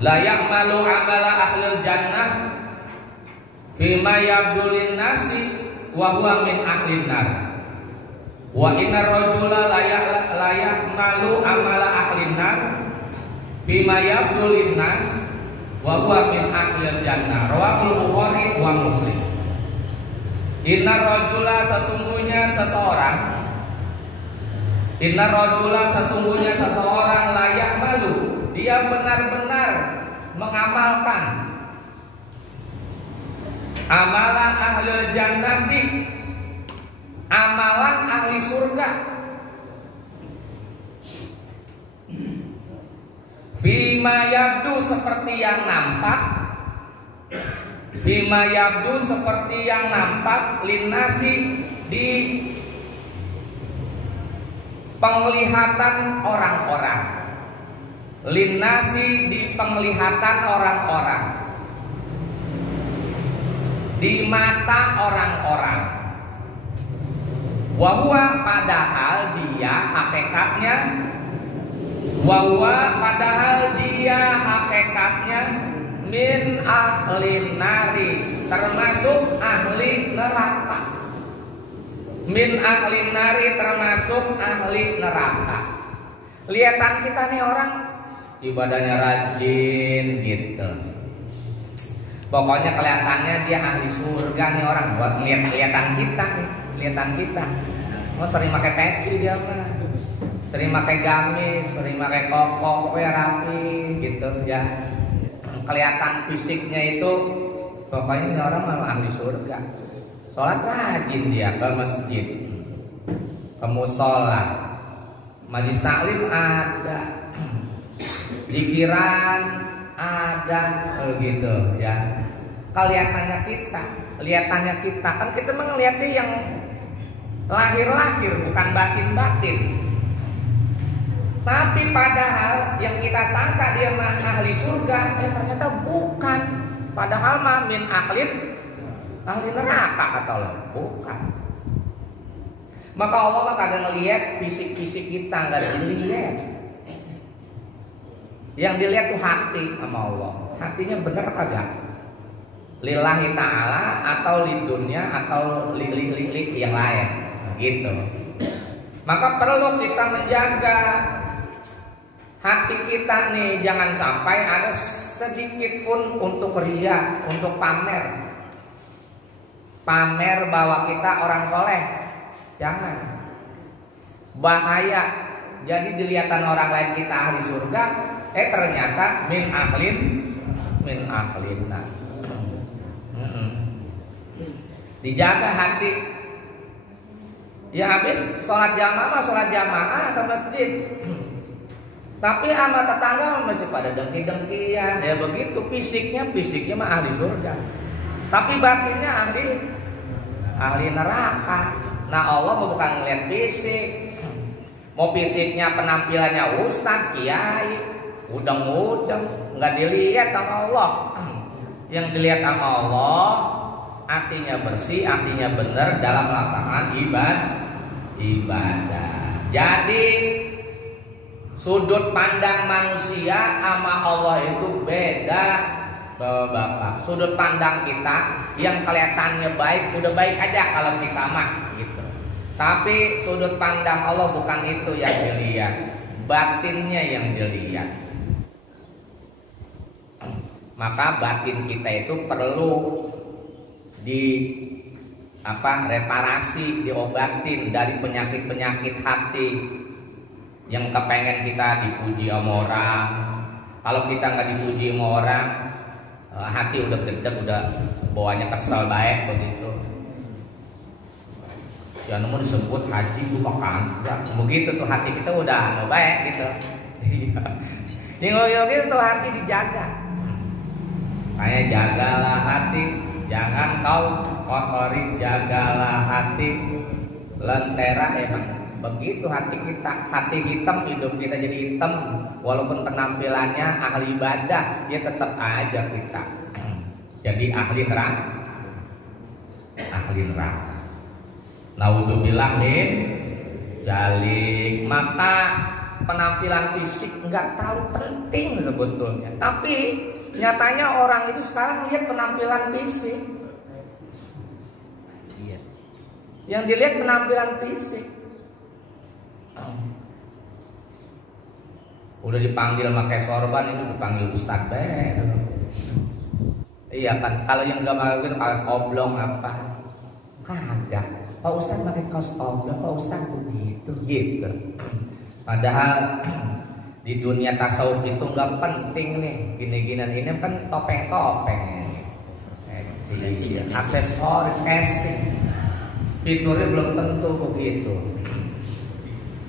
la ya'malu amala ahlil jannah fima yabdulin nasi wa huwa min ahlin nar. Wa inna rajula la ya'malu amala ahlin nar fima yabdulin nas wa huwa min ahlil jannah. Rawahul Bukhari wa Muslim. Inna rajula sesungguhnya seseorang layak malu, dia benar-benar mengamalkan amalan ahli jannati, amalan ahli surga. Fima yabdu seperti yang nampak, fima yabdu seperti yang nampak, linasi di penglihatan orang-orang, linasi di penglihatan orang-orang, di mata orang-orang. Wahwa padahal dia hakikatnya, wahwa padahal dia hakikatnya min ahli nari, termasuk ahli neraka. Min ahli nari, termasuk ahli neraka. Lihatan kita nih orang ibadahnya rajin gitu, pokoknya kelihatannya dia ahli surga nih orang. Buat kelihatan kita nih, kelihatan kita. Oh, sering pakai peci dia mah, sering pakai gamis, sering pakai koko, pokoknya rapi gitu ya. Kelihatan fisiknya itu pokoknya ini orang malah ahli surga. Sholat rajin dia ke masjid, ke musola, majlis taklim ada, zikiran ada, begitu ya. Kelihatannya kita kan kita melihatnya yang lahir-lahir, bukan batin-batin. Tapi padahal yang kita sangka dia ahli surga, ternyata bukan. Padahal mah min ahli neraka kata Allah, bukan. Maka Allah mah kagak ngelihat fisik-fisik kita, nggak dilihat. Yang dilihat tuh hati sama Allah. Hatinya benar kagak? Lillahi ta'ala atau li dunia atau li yang lain, gitu. Maka perlu kita menjaga hati kita nih, jangan sampai ada sedikit pun untuk ria, untuk pamer bahwa kita orang soleh. Jangan, bahaya. Jadi dilihatkan orang lain kita ahli surga, ternyata min ahlin nah. Dijaga hati. Ya habis sholat jamaah ke masjid, tapi sama tetangga masih pada dengki-dengkian. Ya begitu, fisiknya mah ahli surga, tapi batinnya ahli neraka. Nah Allah bukan ngeliat fisik, mau fisiknya penampilannya ustaz, kiai, udeng-udeng, nggak dilihat sama Allah. Yang dilihat sama Allah hatinya bersih, hatinya benar dalam pelaksanaan ibadah. Jadi sudut pandang manusia sama Allah itu beda, Bapak. Sudut pandang kita yang kelihatannya baik, udah baik aja kalau kita mah gitu. Tapi sudut pandang Allah bukan itu yang dilihat, batinnya yang dilihat. Maka batin kita itu perlu reparasi, diobatin dari penyakit-penyakit hati yang kepengen kita dipuji sama orang. Kalau kita nggak dipuji sama orang, hati udah gedek, udah bawanya kesel baik begitu. Ya namun disebut haji bukan, begitu tuh hati kita udah baik gitu. Yang gitu tuh hati dijaga. Kayak jagalah hati, jangan kau kotori, jagalah hati. Lentera emang begitu hati kita, hati hitam, hidup kita jadi hitam. Walaupun penampilannya ahli ibadah, ya tetap aja kita jadi ahli neraka. Naudzubillah min jalik. Maka penampilan fisik nggak terlalu penting sebetulnya. Tapi nyatanya orang itu sekarang lihat penampilan fisik. Iya. Yang dilihat penampilan fisik. Udah dipanggil pakai sorban itu dipanggil Ustadz Ben. Iya kan, kalau yang nggak mau itu kaos oblong apa? Kagak. Pak Ustadz pakai kaos oblong, Pak Ustadz begitu gitu. Padahal di dunia tasawuf itu nggak penting nih, gini-ginian ini kan topeng-topeng, aksesoris, casing, fiturnya belum tentu begitu.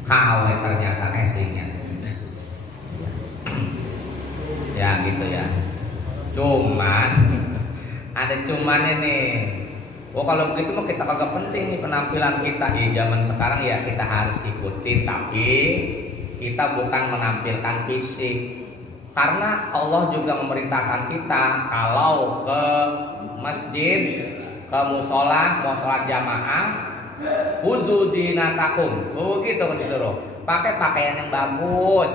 KW ternyata casingnya. Ya gitu ya. Cuman ada cumannya nih. Oh kalau begitu mah kita kagak penting nih penampilan kita di zaman sekarang ya kita harus ikuti, tapi kita bukan menampilkan fisik. Karena Allah juga memerintahkan kita kalau ke masjid, ke musola, mau sholat jamaah, khuzu zinatakum. Begitu kan disuruh. Pakai pakaian yang bagus,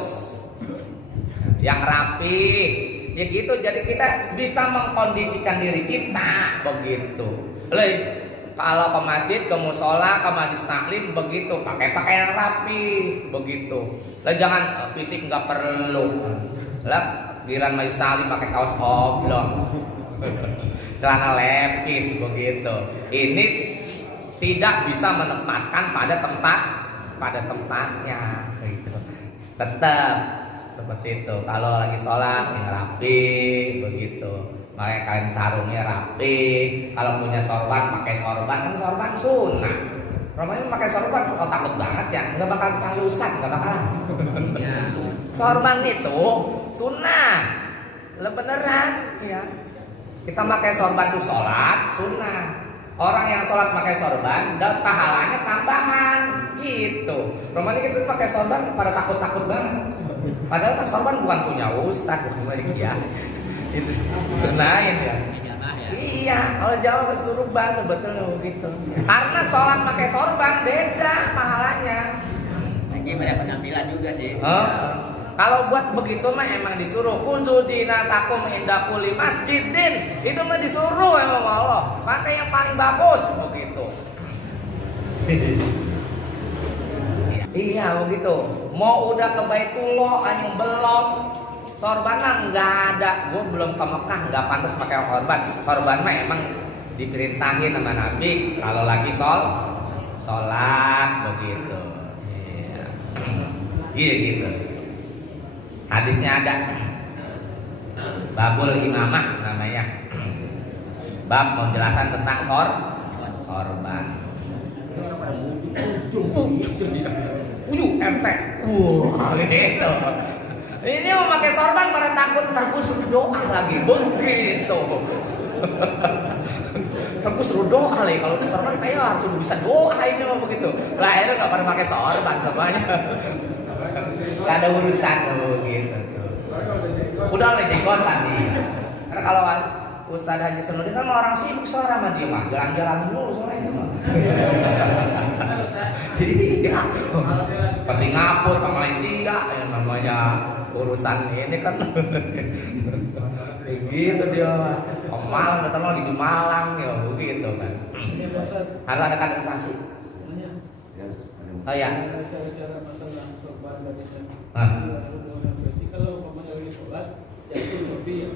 yang rapi. Ya gitu, jadi kita bisa mengkondisikan diri kita begitu. Kalau ke masjid, ke musola, ke majlis taklim begitu, pakai pakaian rapi begitu. Jangan fisik nggak perlu. Giliran majlis taklim pakai kaos oblong, celana lepis begitu. Ini tidak bisa menempatkan pada tempatnya gitu. Tetap seperti itu. Kalau lagi sholat yang rapi begitu, pakai kain sarungnya rapi. Kalau punya sorban pakai sorban, kan sorban sunnah. Romanya pakai sorban kok takut banget ya, nggak bakal panggil ustaz, nggak bakal. Sorban itu sunnah, beneran ya. Kita pakai sorban itu sholat sunnah. Orang yang sholat pakai sorban, dan pahalanya tambahan gitu. Romanya kita pakai sorban pada takut-takut banget. Padahal kan sorban bukan punya ustaz, bukan dia. Itu senayan ya. Iya, kalau Jawa kesuruh banget betul begitu. Karena sholat pakai sorban beda pahalanya. Lagi pada penampilan juga sih. Kalau buat begitu mah emang disuruh khuzu zinatakum inda kulli masjidin. Itu mah disuruh emang Allah. Pakai yang paling bagus begitu. Iya begitu. Mau udah ke Baitullah yang belum, sorbanan nggak ada. Gue belum ke Mekah, nggak pantas pakai sorban. Sorban mah emang diperintahin sama Nabi kalau lagi sholat begitu. Iya gitu. Hadisnya ada. Babul imamah namanya. Bab menjelaskan tentang sorban. MT. Gitu. Ini mau pakai sorban pada takut terus doa lagi begitu. Terus doa lagi kalau udah sorban kayak langsung bisa doa ini mah begitu. Lah itu nggak pada pakai sorban semuanya. Gak ada urusan begitu. Udah oleh jenggotan nih. Karena kalau Ustadz Haji Senudin kan orang sibuk sore sama dia mah jalan-jalan dulu sore itu mah. Iya. Ke Singapura, ke Malaysia, yang namanya urusan ini kan. Begitu dia. Ke Malang, datang lagi di Malang ya begitu kan. Harus ada kaderisasi. Oh ya. Berarti kalau umpamanya lagi sholat jatuh lebih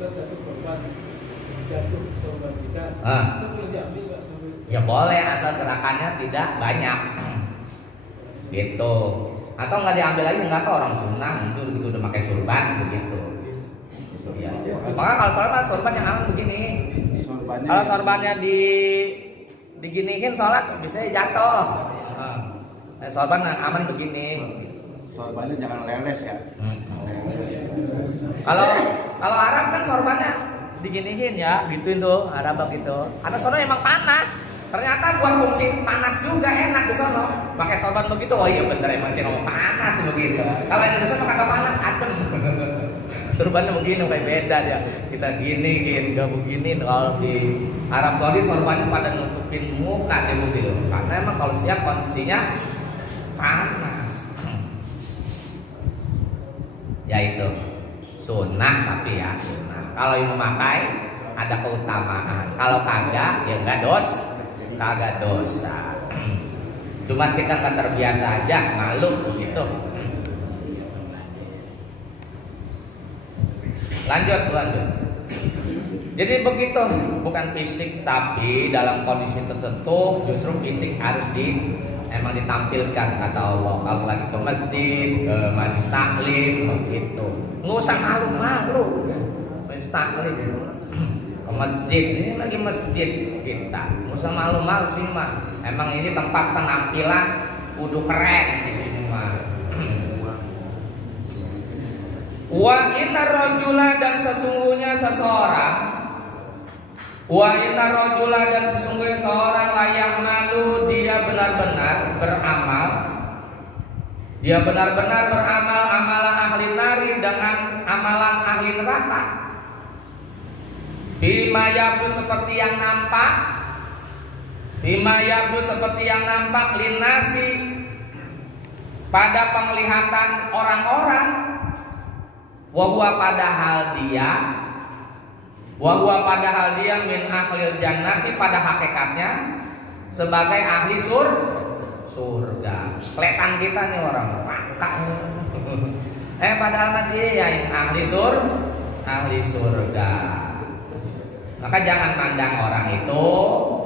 jatuh sorban kita, itu boleh diambil nggak sambil? Ya boleh asal gerakannya tidak banyak, gitu. Atau nggak diambil lagi nggak tahu orang sunnah itu begitu udah pakai sorban begitu. Ya. Maka kalau sorban yang aman begini. Kalau sorbannya diginiin sholat bisa jatuh. Sorban yang aman begini. Sorbannya jangan leles ya. Kalau Arab kan sorbannya diginiin ya, gituin tuh Arab gitu. Karena sono emang panas. Ternyata buat fungsi panas juga enak di sono. Pakai sorban begitu, oh iya bener emang sih ngomong panas begitu. Kalau Indonesia pakai panas adem. Sorbannya begini kayak beda dia. Kita giniin, gak begini. Kalau di Arab Saudi sorbannya pada nutupin muka dia begitu. Karena emang kalau siap kondisinya panas. yaitu sunnah, tapi ya sunnah. Kalau yang memakai ada keutamaan. Kalau kagak ya kagak dosa. Cuma kita nggak terbiasa aja, malu begitu. Lanjut. Jadi begitu, bukan fisik, tapi dalam kondisi tertentu justru fisik harus emang ditampilkan, kata Allah. Kalau lagi ke masjid, ke majlis taklim, begitu. Nggak usah malu-malu. Majlis taklim, ke masjid, ini lagi masjid kita. Nggak usah malu-malu sih mah. Emang ini tempat penampilan kudu keren di sini mah. Wa inna rajula, dan sesungguhnya seseorang, wa inna rajula, dan sesungguhnya seorang layak malu, dia benar-benar beramal amalan ahli nari, dengan amalan ahli neraka. Bima yabu, seperti yang nampak, linasi, pada penglihatan orang-orang. Wahwa padahal dia min ahlil jannati, pada hakikatnya sebagai ahli surga. Kelihatan kita nih orang neraka. Padahal dia yang ahli surga. Maka jangan pandang orang itu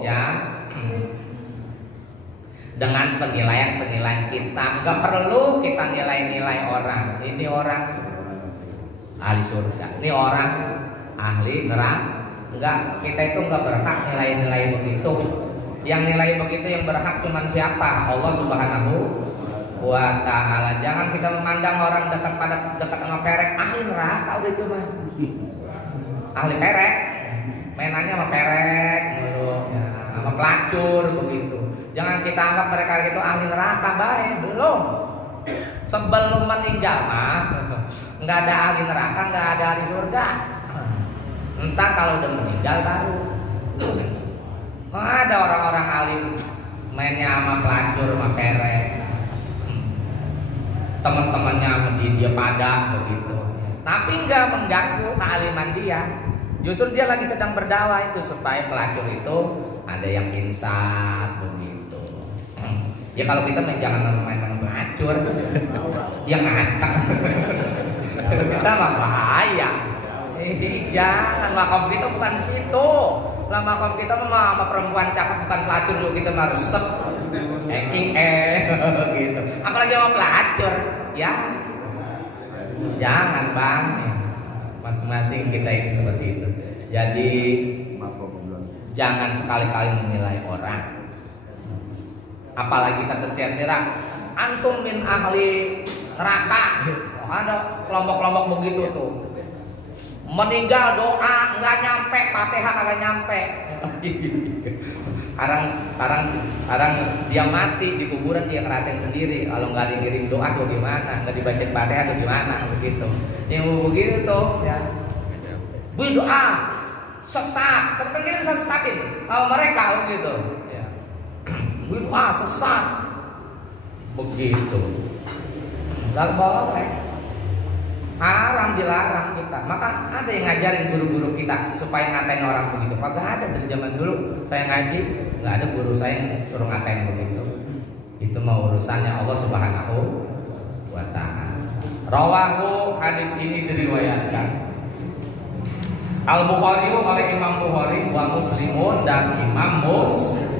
ya dengan penilaian kita. Enggak perlu kita nilai orang. Ini orang ahli surga, ini orang ahli neraka. Enggak, kita itu enggak berhak nilai begitu. Yang nilai begitu yang berhak cuma siapa? Allah Subhanahu wa ta'ala. Jangan kita memandang orang dekat sama perek, ahli neraka udah itu mah. Ahli perek, mainannya sama perek ya, sama pelacur begitu. Jangan kita anggap mereka itu ahli neraka, baik belum. Sebelum meninggal mah nggak ada ahli neraka, nggak ada ahli surga. Entah kalau udah meninggal baru. Ada orang-orang alim mainnya sama pelacur, sama perek. Teman-temannya sama dia pada begitu. Tapi nggak mengganggu kealiman dia. Justru dia lagi sedang berdakwah itu supaya pelacur itu ada yang insaf begitu. Ya kalau kita jangan main pelacur, dia ngacak. Kita mah bahaya. Jangan, makom kita bukan situ. Lah makom kita mah sama perempuan cakep bukan pelacur dulu, kita harus resep. Gitu. Apalagi sama pelacur, ya. Jangan bang. Masing-masing kita itu seperti itu. Jadi jangan sekali-kali menilai orang. Apalagi kata tiap-tiap antum min ahli neraka. Ada kelompok-kelompok begitu tuh. Meninggal doa nggak nyampe, Fatihah kagak nyampe. Kadang dia mati di kuburan dia ngerasain sendiri. Kalau nggak dikirim doa tuh gimana? Nggak dibaca Fatihah tuh gimana? Begitu. Yang begitu tuh ya. Doa sesat, terkadang sesatin kalau mereka begitu. Ya. Doa sesat begitu. Nggak boleh. Haram, dilarang kita. Maka ada yang ngajarin guru-guru kita supaya ngatain orang begitu. Kagak ada dari zaman dulu saya ngaji, nggak ada guru saya yang suruh ngatain begitu. Itu mau urusannya Allah Subhanahu wa ta'ala. Rawahu, hadis ini diriwayatkan Al-Bukhari oleh Imam Bukhari, wa Muslimun, dan Imam Muslim.